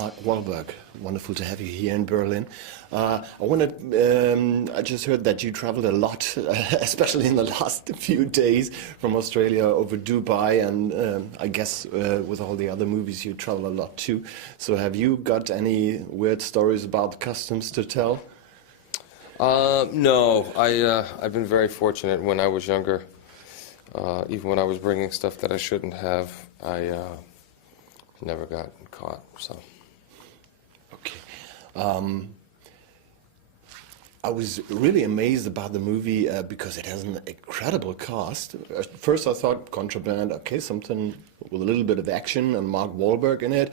Mark Wahlberg, wonderful to have you here in Berlin. I just heard that you traveled a lot, especially in the last few days, from Australia over Dubai, and I guess with all the other movies you travel a lot too. So have you got any weird stories about customs to tell? No, I've been very fortunate. When I was younger, even when I was bringing stuff that I shouldn't have, I never got caught. So. Okay. I was really amazed about the movie because it has an incredible cast. At first I thought contraband, okay, something with a little bit of action and Mark Wahlberg in it.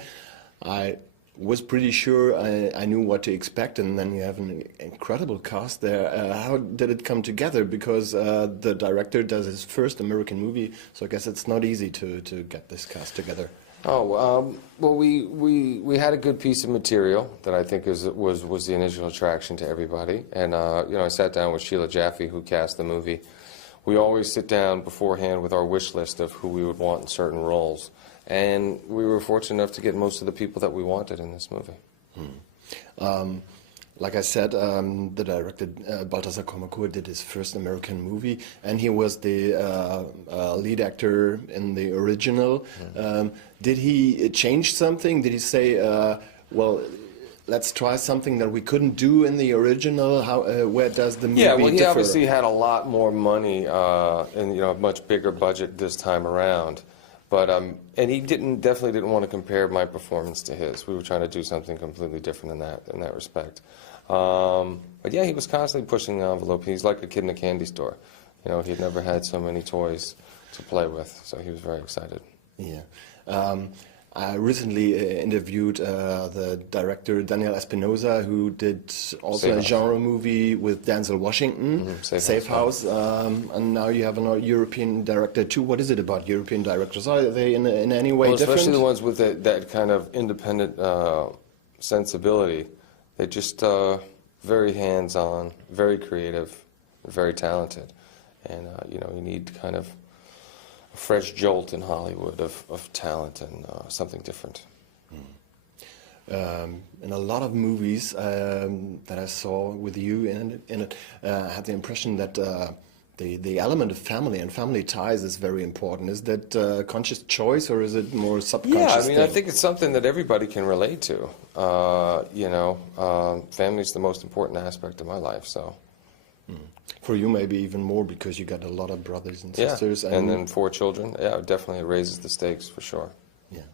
I was pretty sure I knew what to expect, and then you have an incredible cast there. How did it come together? Because the director does his first American movie, so I guess it's not easy to get this cast together. Oh, well, we had a good piece of material that I think was the initial attraction to everybody. And, I sat down with Sheila Jaffe, who cast the movie. We always sit down beforehand with our wish list of who we would want in certain roles. And we were fortunate enough to get most of the people that we wanted in this movie. Like I said, the director Balthazar Kormákur did his first American movie, and he was the lead actor in the original. Did he change something? Did he say, well, let's try something that we couldn't do in the original? Where does the movie differ? He obviously had a lot more money and a much bigger budget this time around. But and he definitely didn't want to compare my performance to his. We were trying to do something completely different in that respect. But yeah, he was constantly pushing the envelope. He's like a kid in a candy store. He'd never had so many toys to play with, so he was very excited. Yeah. I recently interviewed the director Daniel Espinosa, who did also a genre movie with Denzel Washington, Safe House, and now you have a European director too. What is it about European directors? Are they in any way different? Especially the ones with that kind of independent sensibility. They're just very hands-on, very creative, very talented, and you need kind of a fresh jolt in Hollywood of talent and something different. In a lot of movies that I saw with you in it, I had the impression that the element of family and family ties is very important. Is that conscious choice, or is it more subconscious? Yeah, I think it's something that everybody can relate to. Family's the most important aspect of my life, so. For you, maybe even more, because you got a lot of brothers and sisters. Yeah, and then 4 children. Yeah, definitely raises the stakes for sure. Yeah.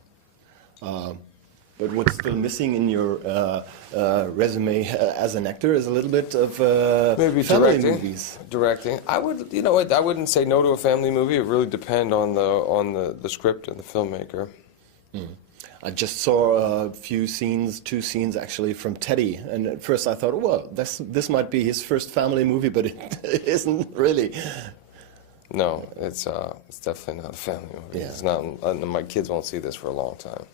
But what's still missing in your resume as an actor is a little bit of maybe family movies. Directing. I wouldn't say no to a family movie. It really depends on the script and the filmmaker. I just saw a few scenes, 2 scenes actually, from Teddy, and at first I thought, well, this might be his first family movie, but it isn't really. No, it's definitely not a family movie. Yeah. It's not. My kids won't see this for a long time.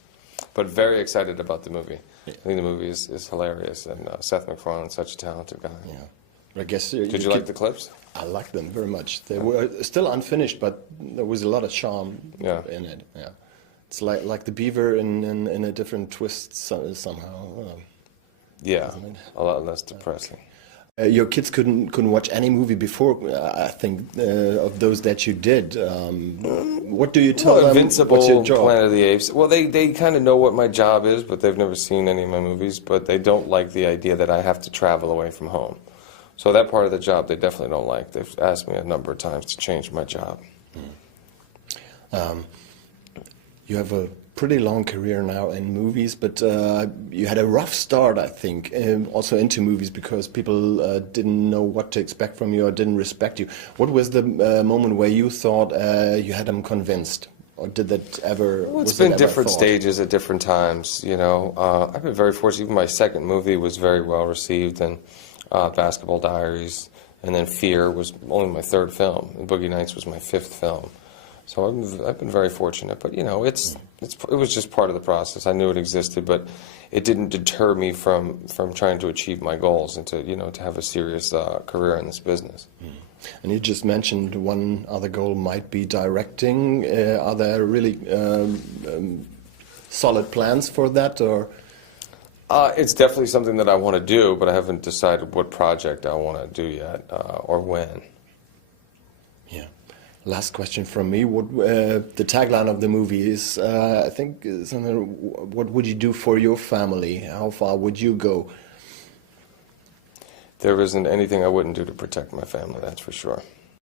But very excited about the movie. Yeah. I think the movie is hilarious, and Seth MacFarlane's such a talented guy. Yeah. I guess. Did you like the clips? I liked them very much. They were still unfinished, but there was a lot of charm in it. Yeah. It's like the beaver in a different twist somehow. Yeah, a lot less depressing. Your kids couldn't watch any movie before, I think, of those that you did. What do you tell them? Invincible, what's your job? Planet of the Apes. Well, they kind of know what my job is, but they've never seen any of my movies. But they don't like the idea that I have to travel away from home. So that part of the job they definitely don't like. They've asked me a number of times to change my job. You have a pretty long career now in movies, but you had a rough start, I think, also into movies, because people didn't know what to expect from you or didn't respect you. What was the moment where you thought you had them convinced? Or did that ever? Well, it's been different stages at different times. I've been very fortunate. Even my second movie was very well received, and Basketball Diaries, and then Fear was only my 3rd film, and Boogie Nights was my 5th film. So I've been very fortunate, but it was just part of the process. I knew it existed, but it didn't deter me from trying to achieve my goals and to have a serious career in this business. And you just mentioned one other goal might be directing. Are there really solid plans for that, or? It's definitely something that I want to do, but I haven't decided what project I want to do yet or when. Yeah. Last question from me. What the tagline of the movie is? I think something. What would you do for your family? How far would you go? There isn't anything I wouldn't do to protect my family. That's for sure.